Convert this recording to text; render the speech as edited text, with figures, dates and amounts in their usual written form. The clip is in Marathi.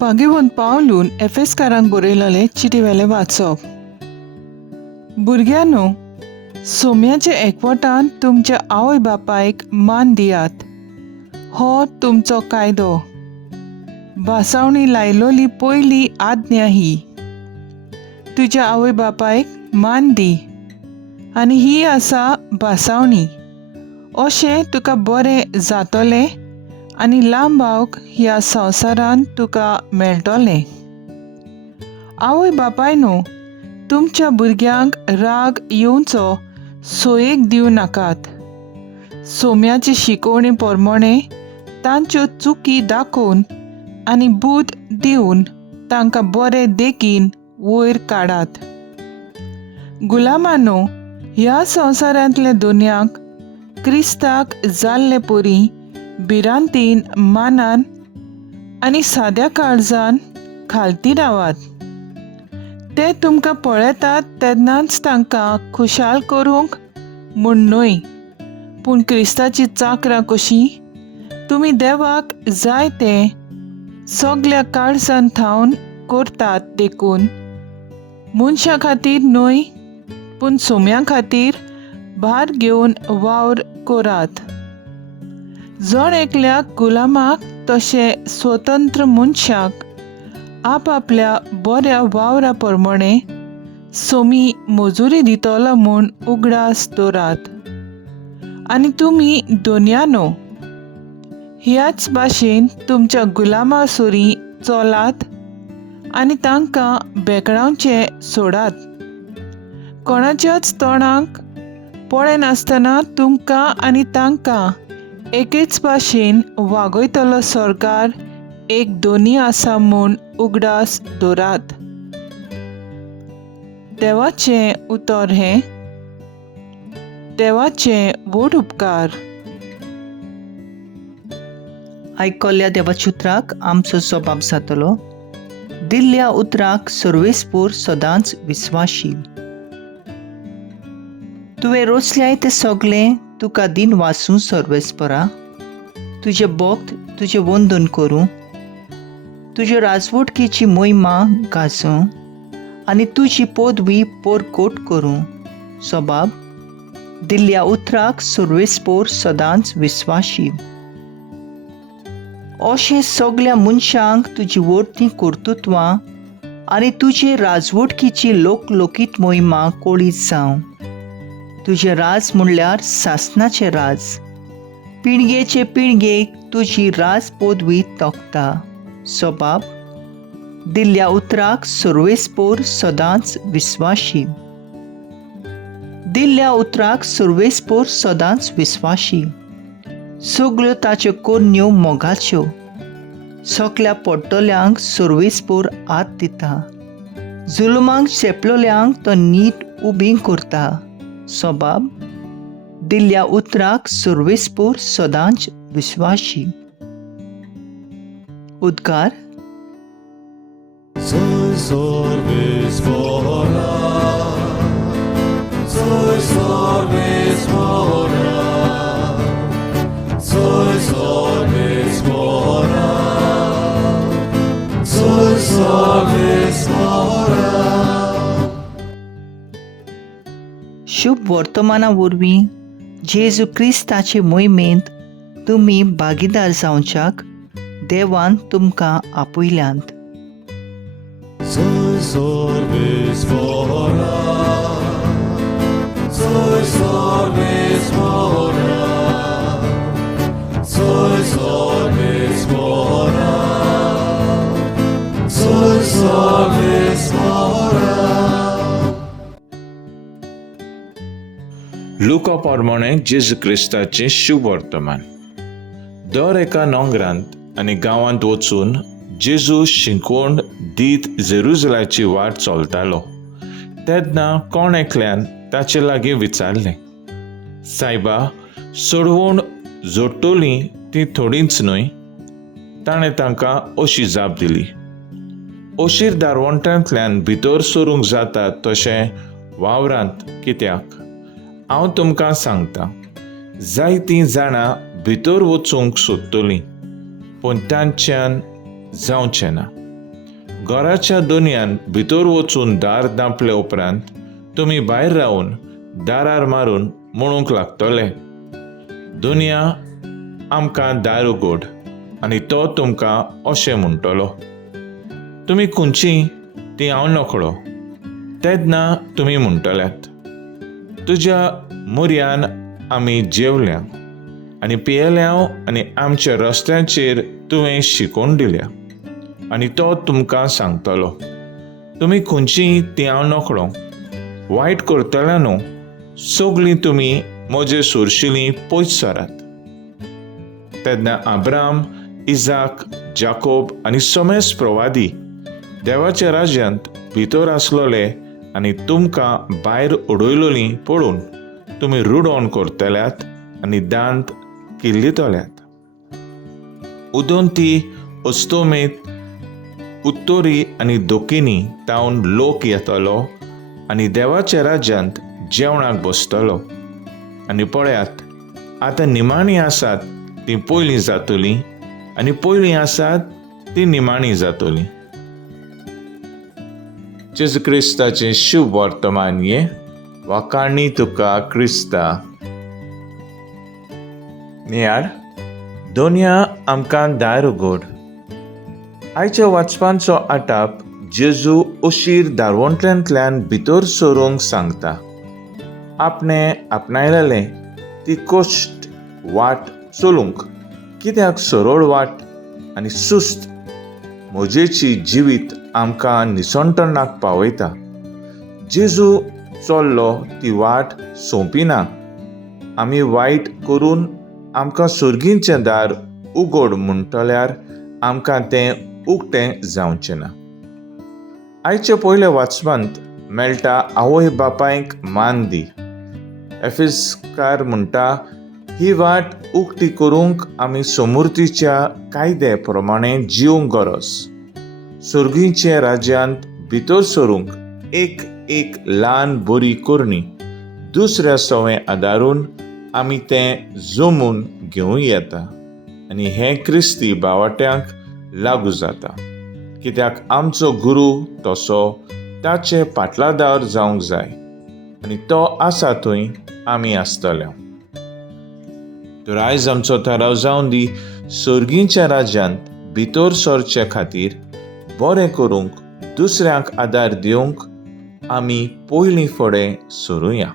भाग्यवंत पावलून एफेसकारांक बरयलेलें चिटीवेलें वाचप. भुरग्यांनो, सोम्याचे एकवटान तुमच्या आवय बापायक मान दियात. हो तुमचो कायदो. भासावणी लायलोली पयली आज्ञा ही. तुज्या आवय बापायक मान दी. आनी ही आसा भासावणी. अशें तुका बरें जातलें आनी लांबावक ह्या संवसारान तुका मेळटलें. आवय बापायनो, तुमच्या भुरग्यांक राग येवचो सोयेक दिवं नाकात. सोम्याचे शिकवणे प्रमाणे तांच्यो चुकी दाखोवन आनी बूद दिवन तांकां बरें देखीन वयर काडात. गुलामांनो, ह्या संवसारांतले दुन्यांक क्रिस्ताक जाल्ले परी भिरांतीन, मानान आनी साद्या काळजान खालती रावात. ते तुमकां पळयतात तेन्नाच तांकां खुशाल करूंक म्हूण न्हय, पूण क्रिस्ताची चाकरां कशीं तुमी देवाक जाय तें सगल्या काळजान थावन करतात देखून मनशां खातीर न्हय, पूण सोम्यां खातीर भार घेवन वावर करात. जण एकल्याक गुलामाक तशें स्वतंत्र मनशाक आपआपल्या बऱ्या वावरा प्रमाणे सोमी मजुरी दितलो म्हूण उगडास दवरात. आनी तुमी दोनयानो, ह्याच भाशेन तुमच्या गुलामा सुरी चलात आनी तांकां बेकडावचें सोडात. कोणाच्याच तोंडाक पळय नासतना तुमकां आनी तांकां एकेच भाशेन वागयतलो सरकार एक दोनी आसा म्हूण उगडास दवरात. देवाचें उतर हें. देवाचें व्हड उपकार. आयकल्ल्या देवाच्या उतराक आमचो जबाब जातलो. दिल्ल्या उतराक सर्वेस्पूर सदांच विस्वाशील. तुवें रोचल्याय तें सगलें तुका दिन वाचूं सर्वेस्परा. तुजे भक्त तुजें वंदन करूं, तुजे राजवटकेची मोहिमा गाजों आनी तुजी पदवी पोरकोट करूं. सबाब, दिल्ल्या उतराक सर्वेस्पोर सदांच विस्वाशील. अशें सगल्या मनशांक तुजी वर्ती कर्तुत्वां आनी तुजे राजवटकेची लोकलोकीत मोहिमा कोळीत जावं. तुजें राज म्हणल्यार सासणाचें राज. पिळगेचे पिळगेक तुजी राज पदवी तोखता. सबाब, दिल्ल्या उतराक सर्वेस्पोर सदांच विस्वाशील. दिल्ल्या उतराक सर्वेस्पोर सदांच विस्वाशील. सगल्यो ताच्यो कन्यो मोगाच्यो. सगल्या पडटल्यांक सर्वेस्पोर आत दिता. जुलमांक चेपलोल्यांक तो नीट उबीं करता. सबाब, दिल्ल्या उतराक सर्वेस्पोर सदांच विस्वाशील. उद्गार. Soy sorvesvora, soy sorvesvora, soy sorvesvora, soy sorvesvora. शुभ वर्तमाना वरवीं जेजू क्रिस्ताचे मोहिमेंत तुमी भागीदार जावच्याक देवान तुमकां आपयल्यांत. Soy sorvesvora, soy sorvesvora, soy sorvesvora, soy sorvesvora. लुका प्रमाणे जेजू क्रिस्ताचें शुभ वर्तमान. दर एका नोंगरांत आनी गांवांत वचून जेजू शिकवण दीत जेरुजलाची वाट चलतालो. तेन्ना कोण एकल्यान ताचे लागीं विचारलें, सायबा, सोडवण जोडटलीं ती थोडींच न्हय? ताणें तांकां अशी जाप दिली, अशीर दारवंटांतल्यान भितर सरूंक जाता तशें वावरांत. कित्याक हांव तुमकां सांगतां, जायतीं जाणां भितर वचूंक सोदतलीं, पूण तांच्यान जावचें ना. घराच्या दोनयान भितर वचून दार धांपले उपरांत तुमी भायर रावन दारार मारून म्हणूंक लागतले, दुनिया आमकां दार उगड, आनी तो तुमकां अशें म्हणटलो, तुमी खंयचीं ती हांव नकळो. तेन्ना तुमी म्हणटल्यात, तुज्या मुर्यान आमी जेवल्या आनी पियेल्या आनी आमच्या रस्त्यांचेर तुवें शिकोवन दिल्या. आनी तो तुमकां सांगतलो, तुमी खंयचीं ती हांव नकळो. वायट करतल्या न्हू, सगळीं तुमी म्हजे सुरशिलीं पयस सरात. तेन्ना अब्राहम, इजाक, जाकोब आनी समेस्त प्रवादी देवाच्या राज्यांत भितर आसलोले आनी तुमकां भायर उडयलोलीं पळोवन तुमी रुडोवन करतल्यात आनी दांत किल्लीतल्यात. उदोंती अस्तोमेत उत्तरी आनी दोखीनी तावन लोक येतलो आनी देवाच्या राज्यांत जेवणाक बसतलो. आनी पळयात, आतां निमाणीं आसात तीं पयलीं जातलीं आनी पयलीं आसात तीं निमाणीं जातलीं. जेजू क्रिस्ताचें शुभ वर्तमान ये वाकाणी तुका क्रिस्ता. नियाळ, दोनया आमकां दार उगड. आयच्या वाचपांचो आटाप जेजू उशीर दारवंतल्यांतल्यान भितर सरूंक सांगता. आपणें आपणायलेलें ती कोश्ट वाट चलूंक, कित्याक सरळ वाट आनी सुस्त मोजेची जिवीत आमकां निसंतरणाक पावयता. जेजू चल्लो ती वाट सोंपिना. आमी वायट करून आमकां सुर्गीचें दार उगड म्हणटल्यार आमकां तें उक्तें जावचें ना. आयच्या पयल्या वाचपांत मेळटा आवय बापायक मान दी. एफेसकार म्हणटा, ही वाट उक्ती करूंक आमी समृद्धीच्या कायद्या प्रमाणें जिवंक गरज. सुर्गीचे राज्यांत भितर सरूंक एक एक ल्हान बरी करणी दुसऱ्या सवें आदारून आमी तें जमून घेवूं येता आनी हें क्रिस्ती बावाट्यांक लागू जाता. कित्याक आमचो गुरू तसो ताचे पाटलादार जावंक जाय आनी तो आसा थंय आमी आसतले. तर आयज आमचो थाराव जावन दी सर्गीच्या राज्यांत भितर सरचे खातीर बरें करूंक, दुसऱ्यांक आदार दिवंक आमी पयलीं फुडें सरुया.